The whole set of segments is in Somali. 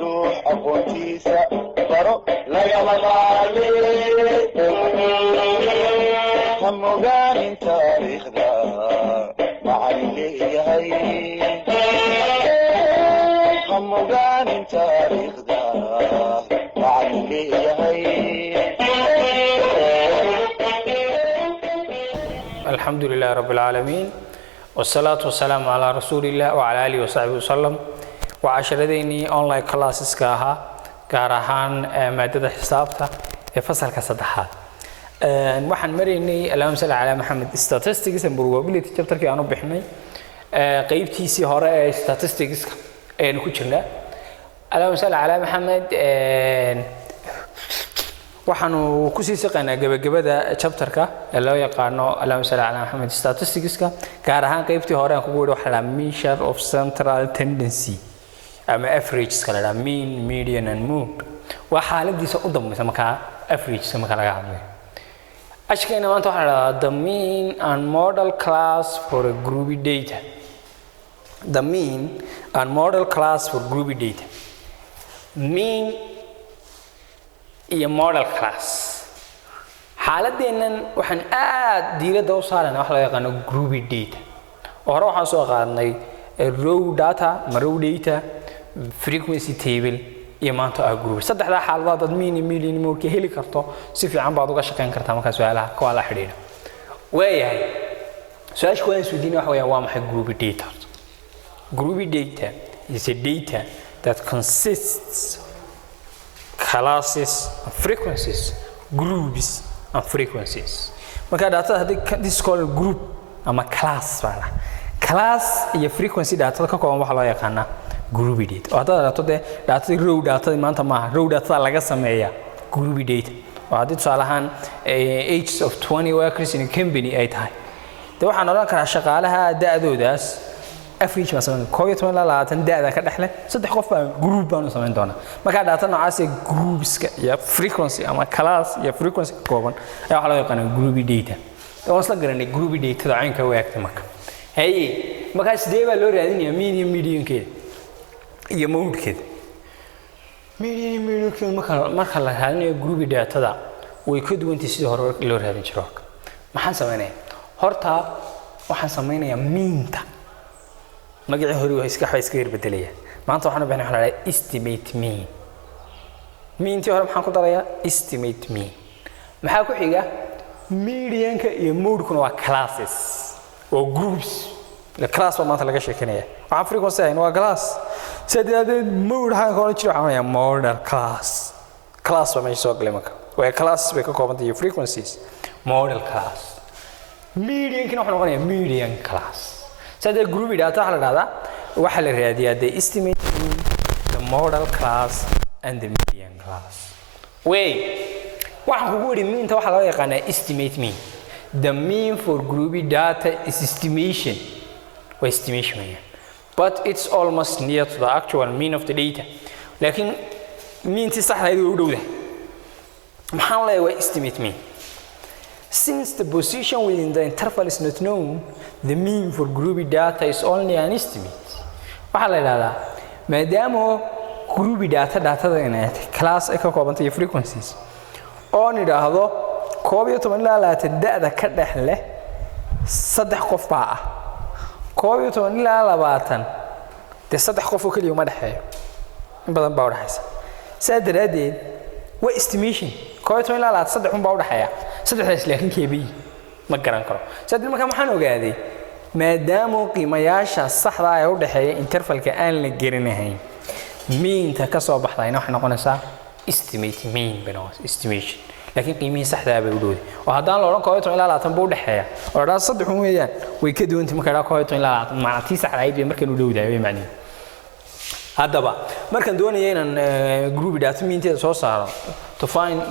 ruux aqoontiisa baro lagama maarmin ha mogaanin taariikhda macallin leeyahay ha mogaanin taariikhda macallin leeyahay. الحمد لله رب العالمين والصلاة والسلام على رسول الله وعلى آله وصحبه وسلم وعشرتيني أونلاين كلاسز كاها كارهان مادة حسابته فصل كصدحات waxaan maraynay allahumma salli ala Muhammad statistics and probability chapter kii aanu bixnay qaybtiisii hore ee statistics ayaan ku jirnaa allahumma salli ala Muhammad waxaanu ku sii shaqeynaa gabagabada chapter-ka ee loo yaqaano allahumma salli ala Muhammad statistics-ka gaar ahaan qaybtii hore aan kugu wada waxa measure of central tendency ama averages kala mean median and mode waa xaaladiisa u dambaysa marka averages marka laga hadlayo ashkeena maanta waxa la the mean and model class for a groupy data. The mean and model class for groupy data. Mean iyo model class xaaladeenan waxaan aad diiradda u saarnaa wax loo yaqaan groupy data hore waxaan soo qaadnay raw data raw data frequency table iyo maanta group saddexda xaaladood dad mean median mode ka heli karto si fiican baad uga shaqeyn kartaa marka su'aalaha ka wada xiriira weeyahay su'aasha ku weydiin waxa weeye waa maxay groupy data. Groupy data is a data that consists classes and frequencies, groups and frequencies. Marka data hadii this called group ama class bana class iyo frequency data ka kooban waxa loo yaqaan groupy data. Hadda data raw data maanta ma raw data laga sameeyaa groupy data. Hadii tusaalahan age of 20 workers in a company ay tahay waxaan oran karaa shaqaalaha da'doodaas average مثلا كويت ولا لا تندأ كده حلا صدق خوفه جروب بانو سمين دونا ما كان داتنا عاسي جروبس يا frequency أما class يا frequency كوبان يا حلا يقولنا جروبي data وصل قرني جروبي data عين كوي أكتمك هاي ما كان سديبه لوري هذين يا medium كده يا mode كده medium كده ما خلا هذين جروبي data ده ويكون وانت سيده هرور لوري هذين شراك ما حنسمينه هرتا وحنسمينه يا مينتا magacii hore waa iska yar bedelaya maanta waxaan u baahnaa xalay estimate mean meantii hore maxaan ku darayaa estimate mean maxaa ku xiga medianka iyo mode-kuna waa classes oo groups la class waa maanta laga sheekanaya waxa frequency ah waa class sidaadeen mode ha ka jiro waxaan model class waa meesha soo galay marka waa class bay ka kooban tahay frequencies model class mediankina waxa noqonaya median class. So the groupy data waxa la raadiyaa the estimate mean, the model class and the median class. Waxaan kugu wari mean waxa loo yaqaan estimate mean. The mean for groupy data is estimation. Waa estimation but it's almost near to the actual mean of the data. Laakiin mean ti saxda ah u dhowdahay. Maxaan leeyahay waa estimate mean. Since the position within the interval is not known, the mean for groupy data is only an estimate. Waxa la yiraahdaa maadaama groupy data inay class ay ka kooban tahay frequencies oo nidhaahdo 12 ilaa 20 da'da ka dhaxle saddex qof baa ah 12 ilaa 20 de saddex qof oo kaliya ma dhaxeeyo in badan baa u dhaxaysa saddeedeed waa estimation 12 ilaa 20 saddex baa u dhaxeeya saddexdaas laakiin keebi ma garan karo saddeed marka maxaan ogaaday maadaama qiimayaasha saxda ah ee u dhaxeeya intervalka aan la garanayn mean-ta ka soo baxdayna waxay noqonaysaa estimate mean bano estimation laakiin qiimihii saxda ah bay u dhowday oo haddaan la oran 12 ilaa 20 buu u dhaxeeya oo dhan saddex weeyaan way ka duwan tahay marka 12 ilaa 20 macnaheedu saxda ah bay markaan u dhowdahay way macnaheedu haddaba markaan doonayo inaan groupy data mean-teeda soo saaro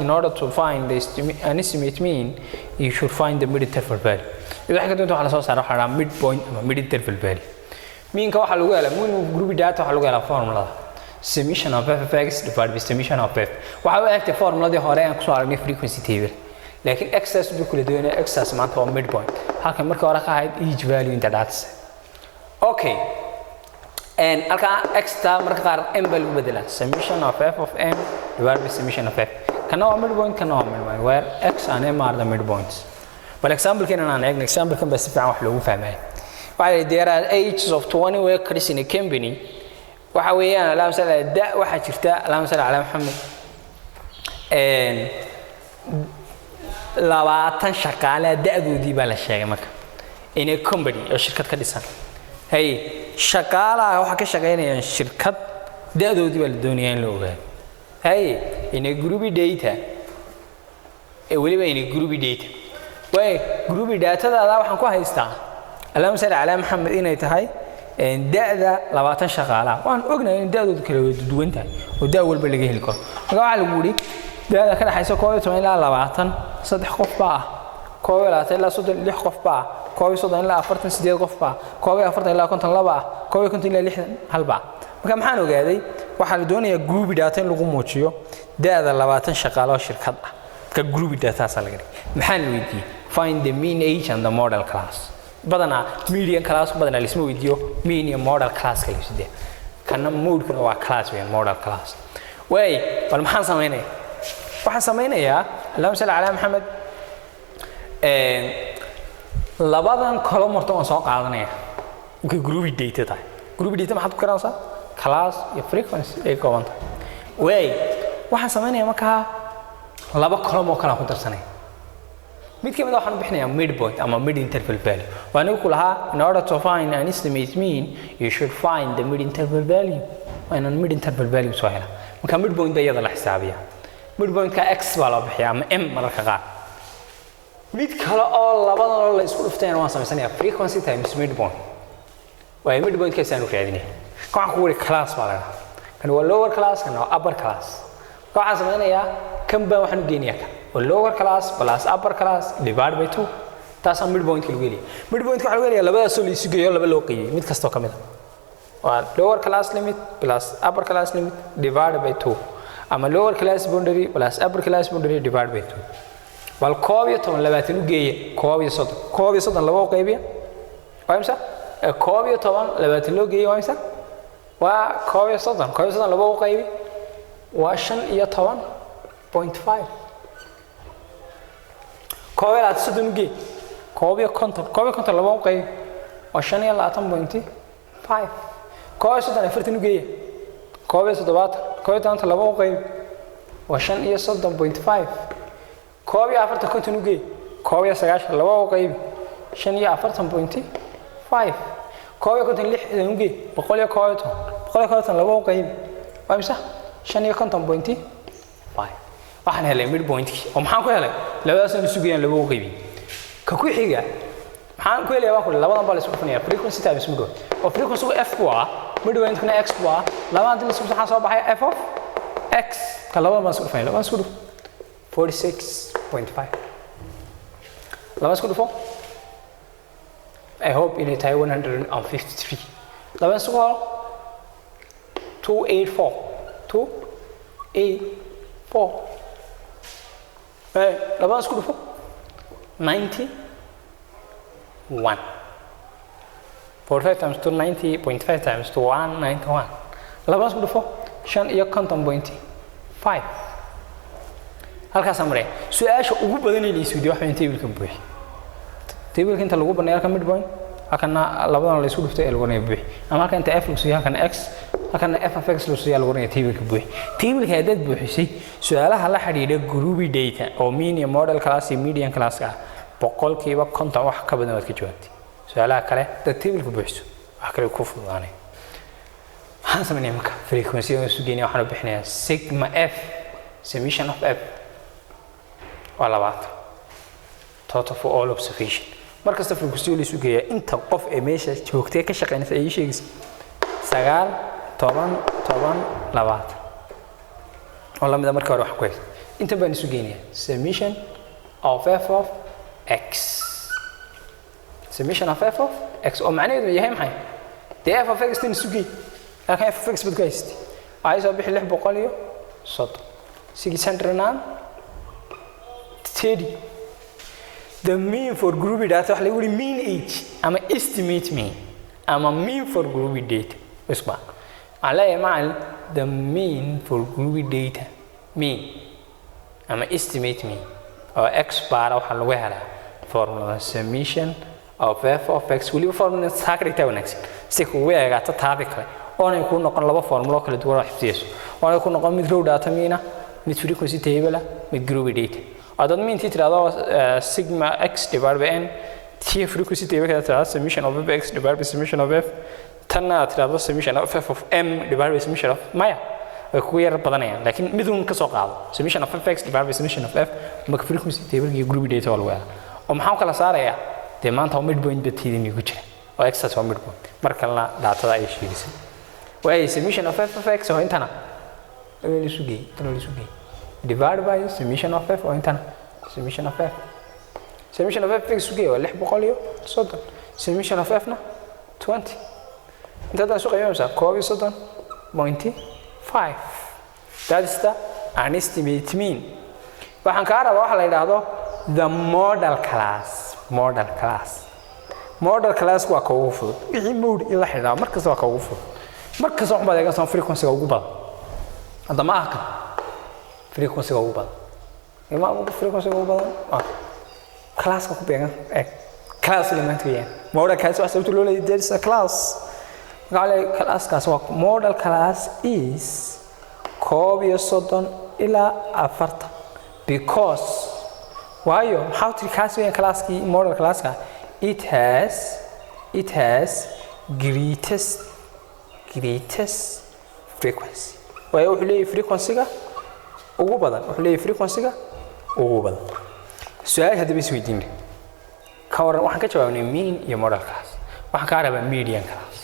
in order to find an estimate mean, you should find the mid-interval value. If I can do a midpoint or mid-interval value. Mean waxa lagu helaa groupy data waxa lagu helaa formula summation of f of x divided by summation of f. Waxa uu egtay formuladii hore aan ku soo aragnay frequency table. Laakiin x buu kala duwanaa x maanta waa midpoint. Halka marka hore ka ahayd each value in the data set. Okay. and halka x ta marka qaar m baa lagu bedelaa summation of f of m divided by summation of f kana waa midpoint kana waa midpoint where x and m are the midpoints bal example kan aan eegno example kan baa si fiican wax loogu fahmay waxa there are ages of 20 workers in a company waxa weeyaan alaam sala da waxa jirta alaam sala ala maxamed labaatan shaqaale da'doodii baa la sheegay marka in a company oo shirkad ka dhisan hay shaqaalaha waxa ka shaqeynayaan shirkad da'doodii baa la doonayaa in la ogaado hay in a group data waliba in a group data way group data da waxaan ku haystaa alaam sala ala maxamed inay tahay da'da 20 shaqaalaha waan ognahay in da'doodu kala duwan tahay oo da walba laga heli karo marka waxa lagu yiri da'da ka dhaxaysa 12 ilaa 20 saddex qof baa 12 ilaa 36 qof baa 12 ilaa 48 qof baa 12 ilaa 52 baa 12 ilaa 60 hal baa marka maxaan ogaaday waxa la doonayaa group data in lagu muujiyo da'da 20 shaqaalaha shirkad ah ka group data laga dhigay maxaan weydiiyay find the mean age and the model class badana median class badana la isma weydiiyo mean iyo model class kale sidee kana mode kana waa class weyn model class way bal maxaan sameeynaa waxaan sameynayaa Allahumma salli ala Muhammad labadan column horta waan soo qaadanaya group data tahay group data maxaad ku garanaysaa class iyo frequency ay koobanta way waxaan sameynayaa marka laba column oo kala ku darsanay mid kamid waxaan bixinayaa midpoint ama mid interval value waan ku lahaa in order to find an estimate mean you should find the mid interval value and mid interval value soo hela marka midpoint ayada la xisaabiyaa midpoint ka x baa la bixiyaa ama m marka qaar mid kale oo labadan oo la isku dhufteen waan sameysanayaa frequency times midpoint way midpoint ka saan u raadinay waxaan ku wari class baa la kan waa lower class kan waa upper class waxaan sameynayaa kan baa waxaan u geynayaa lower class plus upper class divided by 2 taas aan midpoint lagu leeyahay midpoint waxa lagu leeyahay labadaas oo la isu geeyo laba loo qeeyay mid kasto kamid ah waa lower class limit plus upper class limit divided by 2 ama lower class boundary plus upper class boundary divided by 2 wal koob iyo 20 u geeyay koob iyo 30 laba oo qeybiya waa imsa koob iyo 20 loo geeyay waa imsa waa koob iyo 30 laba oo qeybi waa 5 iyo 10.5 كويلات سدنجي كوبيا كونتر لبون قي وشان يلا 10.5 كوبيا سدن فرتنجي كوبيا سدبات كوبيا تانت لبون قي وشان يا 10.5 كوبيا فرت كونتنجي كوبيا سجاش لبون قي شان يا 14.5 كوبيا كونتن لح نجي بقولي كوبيا لبون قي وامسح شان يا 10.5 waxaan helay midpoint oo maxaan ku helay labadaas aan sugayaan laba u qeybi ka ku xiga maxaan ku helay waa labadan baa la isku dhufanayaa frequency times midpoint oo frequency f waa midpoint kana x waa labadan isku saxan soo baxay f of x ka labadan baa isku dhufanay labadan isku dhuf 46.5 labadan isku dhufo I hope in a Thai 153 labadan isku hol 284 labadan isku dhufo 91 45 times 2 90.5 times 2 191 labadan isku dhufo 5 iyo 50.5 halkaas amray su'aasha ugu badan ee la isweydiiyo waxa weyn table-kan buuxi table-ka inta lagu baneeyo ka midpoint halkana labadan la isku dhuftay ee lagu neeyo buuxi ama halka inta f lagu siiyo halkana x halkana f of x lagu siiyo lagu neeyo table-ka buuxi table-ka dad buuxisay su'aalaha la xiriira group data oo mean iyo model class iyo median class ah boqolkiiba 50 wax ka badan waad ka jawaabtay su'aalaha kale dad table-ka buuxiso wax kale ku fududaanay waxaan sameeyay marka frequency oo isu geeyay waxaan u bixinayaa sigma f summation of f waa labaad total for all observation markasta frequency oo isu geeyay inta qof ee meesha joogtay ka shaqeynaysa ay sheegaysaa 9 10 labaad oo lamida marka hore wax ku haysto inta baan isu geeyay summation of f of x summation of f of x oo macnaheedu yahay maxay the f of x tin isu geey laakiin f of x bad gaystay ay soo bixi 600 iyo 630 the mean for group data waxa lagu yiri mean age ama estimate mean ama mean for group data اسمع على مع the mean for groupy data mean أما estimate mean أو x bar أو حلو هلا formula summation of f of x ولي formula ساكر يتونكس سيكوية قاعدة تابع كله أنا يكون نقول لبا formula كله دور حفظيس أنا يكون نقول مدرو data مينا مد frequency table مد groupy data هذا mean تيجي هذا sigma x divided by n تي frequency table كده ترى summation of f x divided by summation of f تنا ترى summation of f of m divided by summation of مايا كوير بدنيا لكن مدون كسوق هذا summation of f x divided by summation of f مك frequency table كي groupy data والوها ومحاول كلا صار يا تمان تهم midpoint بتيجي يقولي أو x تسوى midpoint مركلنا data أي شيء يصير وأي summation of f of x هو إنتنا اللي سوقي divided by summation of f هو إنتنا summation of f summation of f سوقي ولا حب قليو صدق summation of f نا 20 أنت ده سوق يوم سا كوبي صدق 0.5 that is the an estimate mean waxaan ka rabaa waxa la yiraahdo the model class waa ka ugu fudud wixii mode ila xidhaa markaas waa ka ugu fudud markaas wax baad eegaysan frequency ugu badan hadda ma aha frequency ugu badan ilma ugu frequency ugu badan class ka ku beegan class element weeyaan model class waa sababta loo leeyahay there is a class class waa model class is koob iyo 30 ilaa 40 because why how to class weeyaan classkii model classka it has greatest frequency way wuxuu leeyahay frequency-ga ugu badan su'aal hadaba is weydiin ka waran waxaan ka jawaabnay mean iyo model class waxaan ka rabaa median class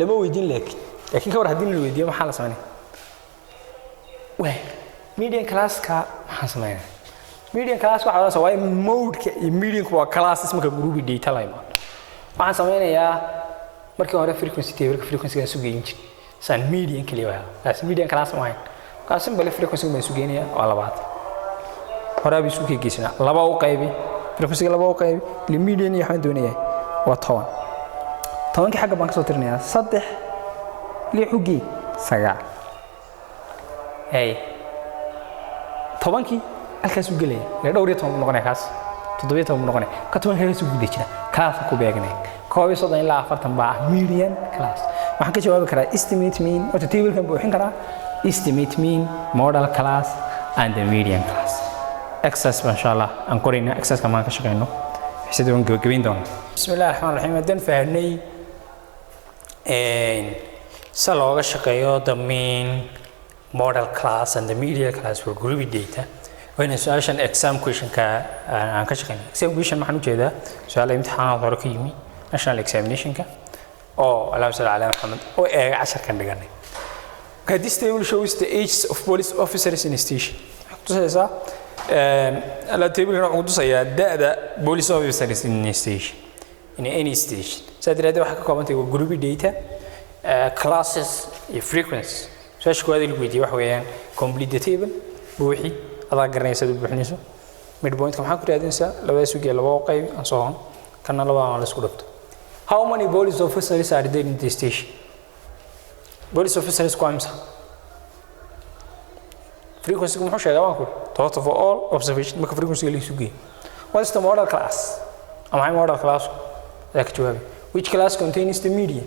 lama weydiin laakiin ka war haddii la weydiiyo maxaa la sameeyaa median class-ka maxaa sameeyaa median class waxa la sameeyaa mode-ka iyo median-ku waa classes marka groupy data la imaan waxaan sameynayaa markii hore frequency table frequency-ga sugeyn jiray san median kaliya waa taas median class ma ahayn ka simple frequency-ga ma sugeynaya waa labaad hore bi suuqi geysna laba u qaybi frequency-ga laba u qaybi li median iyo waxaan doonayaa waa 10 xagga baan ka soo tirinayaa 3 6 9 tobankii halkaas u galay la dhowr iyo 10 noqonay kaas 17 noqonay ka 10 halkaas u gudajina class ku beegnay koob iyo 30 ilaa 40 baa median class waxaan ka jawaabi karaa estimate mean oo table kan buuxin karaa estimate mean model class and the median class access inshallah aan qorina access kama ka shaqeyno sidoo gabagabeyn doona bismillaahir rahmaanir rahiim hadan fahnay sa looga shaqeeyo the mean model class and the median class for groupy data وين سؤال exam question كا عن كشكين exam question ما حنو جدا سؤال امتحان ظهر كيمي national examination كا أو اللهم صل على محمد أو 10 كان دقني. This table shows the ages of police officers in a station. تسأل على table هنا عندو سيا ده police officers in a station in any station. سأدري هذا واحد كمان تقول groupy data classes frequency. سؤال شو هذا الفيديو واحد complete the table بوحي هذا قرني سد بحنيسه midpoint كم حكوا هذا إنسان لو يسوق يلا واقعي أنصحهم كنا لو على سكولت. How many police officers are there in the station? Police officers كم سا؟ frequency كم حوش هذا ما أقول. Total for all observation ما frequency اللي يسوقي. What's the model class? أما model class ذاك جوابي. Which class contains the median?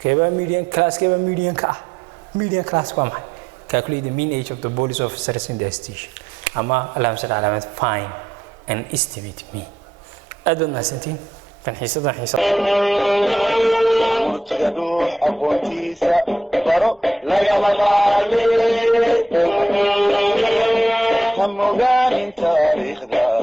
كيف median class كيف median كا؟ median class كم هاي؟ Calculate the mean age of the police officers in the station. أما اللهم صل على محمد find and estimate mean. أدنى سنتين حيصة مرتجى روح أبوتيسا برو لا يا